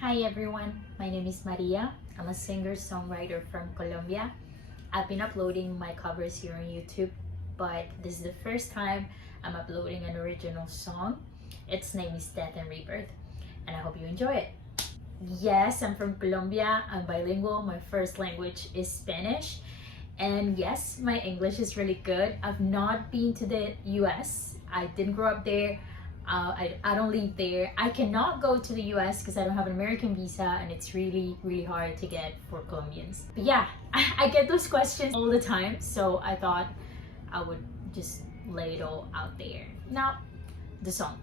Hi everyone, my name is Maria. I'm a singer-songwriter from Colombia. I've been uploading my covers here on YouTube, but this is the first time I'm uploading an original song. Its name is Death and Rebirth, and I hope you enjoy it. Yes, I'm from Colombia. I'm bilingual. My first language is Spanish. And yes, my English is really good. I've not been to the US. I didn't grow up there. I don't live there. I cannot go to the US because I don't have an American visa, and it's really hard to get for Colombians. But yeah, I get those questions all the time, so I thought I would just lay it all out there. Now, the song.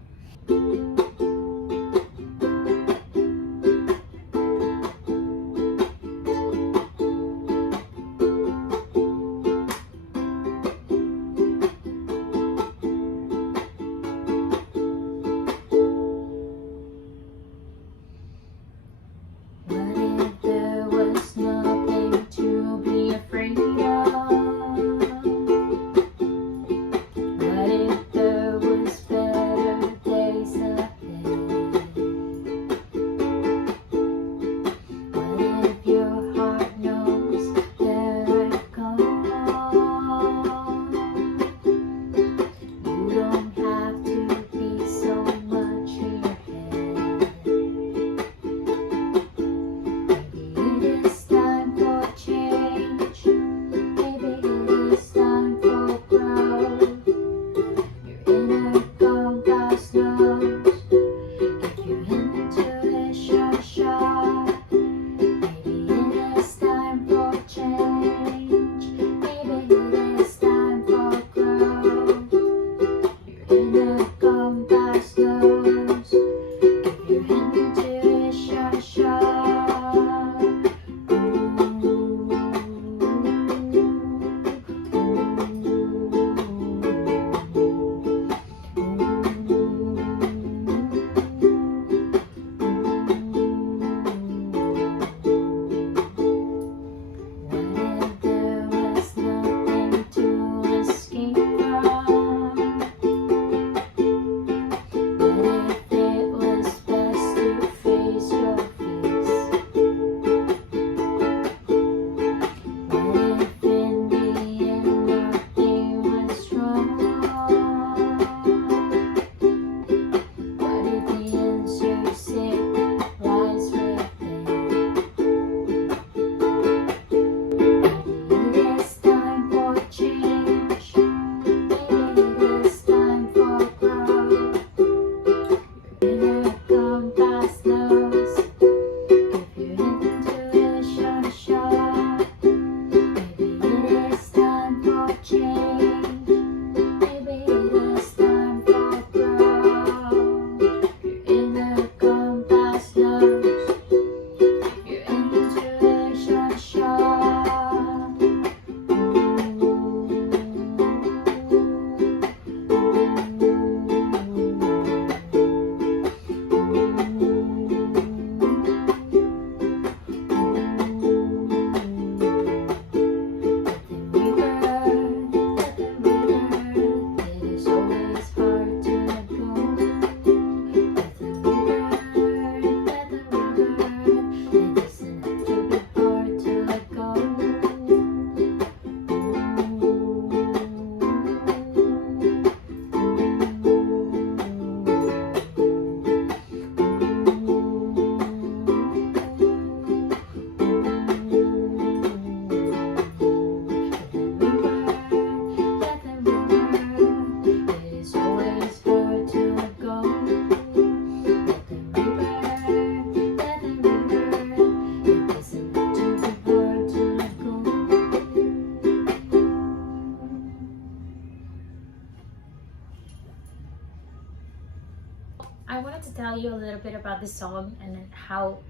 I wanted to tell you a little bit about the song and how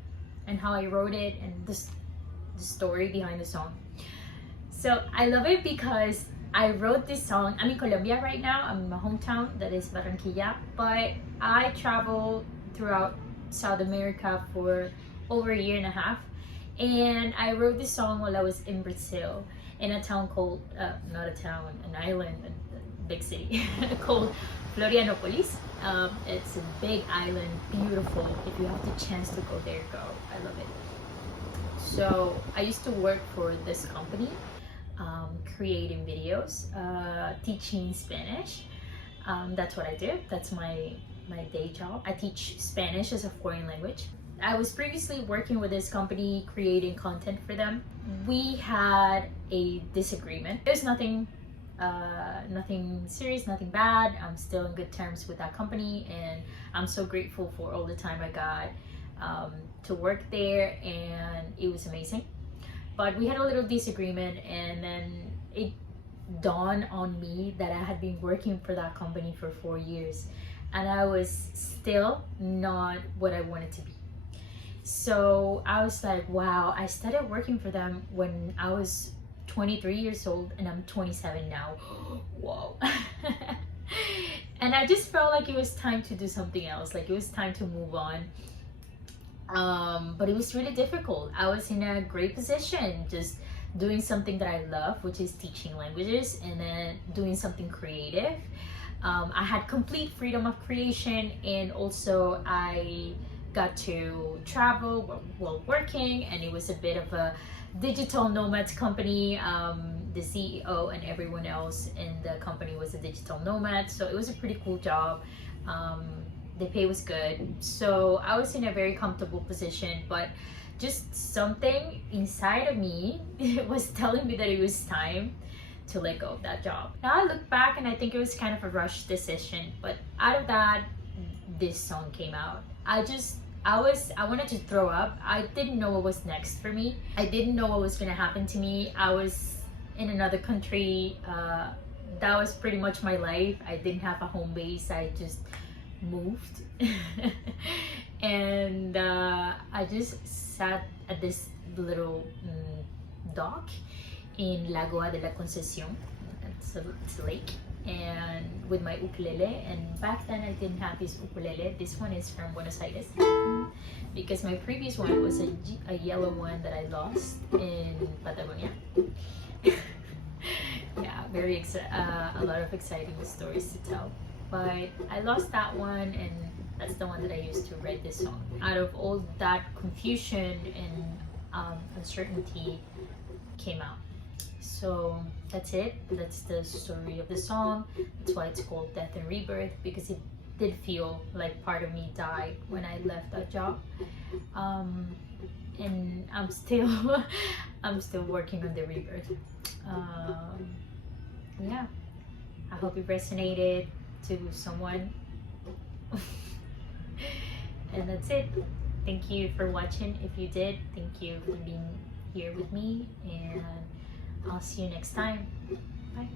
I wrote it, and the story behind the song. So I love it because I wrote this song. I'm in Colombia right now. I'm in my hometown, that is Barranquilla, but I travel throughout South America for over a year and a half, and I wrote this song while I was in Brazil in a town called, not a town, an island, a big city called Florianopolis. It's a big island, beautiful. If you have the chance to go there, go. I love it. So I used to work for this company, creating videos, teaching Spanish. That's what I do. That's my day job. I teach Spanish as a foreign language. I was previously working with this company creating content for them. We had a disagreement. There's nothing serious, nothing bad. I'm still in good terms with that company, and I'm so grateful for all the time I got to work there, and it was amazing. But we had a little disagreement, and then it dawned on me that I had been working for that company for 4 years, and I was still not what I wanted to be. So I was like, wow, I started working for them when I was 23 years old, and I'm 27 now. Whoa. And I just felt like it was time to do something else, like it was time to move on. But it was really difficult. I was in a great position, just doing something that I love, which is teaching languages, and then doing something creative. I had complete freedom of creation, and also I got to travel while working, and it was a bit of a digital nomads company. The CEO and everyone else in the company was a digital nomad, so it was a pretty cool job. The pay was good, so I was in a very comfortable position, but just something inside of me was telling me that it was time to let go of that job. Now I look back and I think it was kind of a rushed decision, but out of that, this song came out. I wanted to throw up. I didn't know what was next for me. I didn't know what was gonna happen to me. I was in another country. That was pretty much my life. I didn't have a home base. I just moved. And I just sat at this little dock in Lagoa de la Concesión. It's a lake. And with my ukulele, and back then I didn't have this ukulele. This one is from Buenos Aires, because my previous one was a yellow one that I lost in Patagonia. Yeah, a lot of exciting stories to tell, but I lost that one, and that's the one that I used to write this song. Out of all that confusion and uncertainty came out. So that's it. That's the story of the song. That's why it's called Death and Rebirth, because it did feel like part of me died when I left that job. And I'm still working on the rebirth. Yeah, I hope it resonated to someone. And that's it. Thank you for watching. If you did, thank you for being here with me, and I'll see you next time. Bye.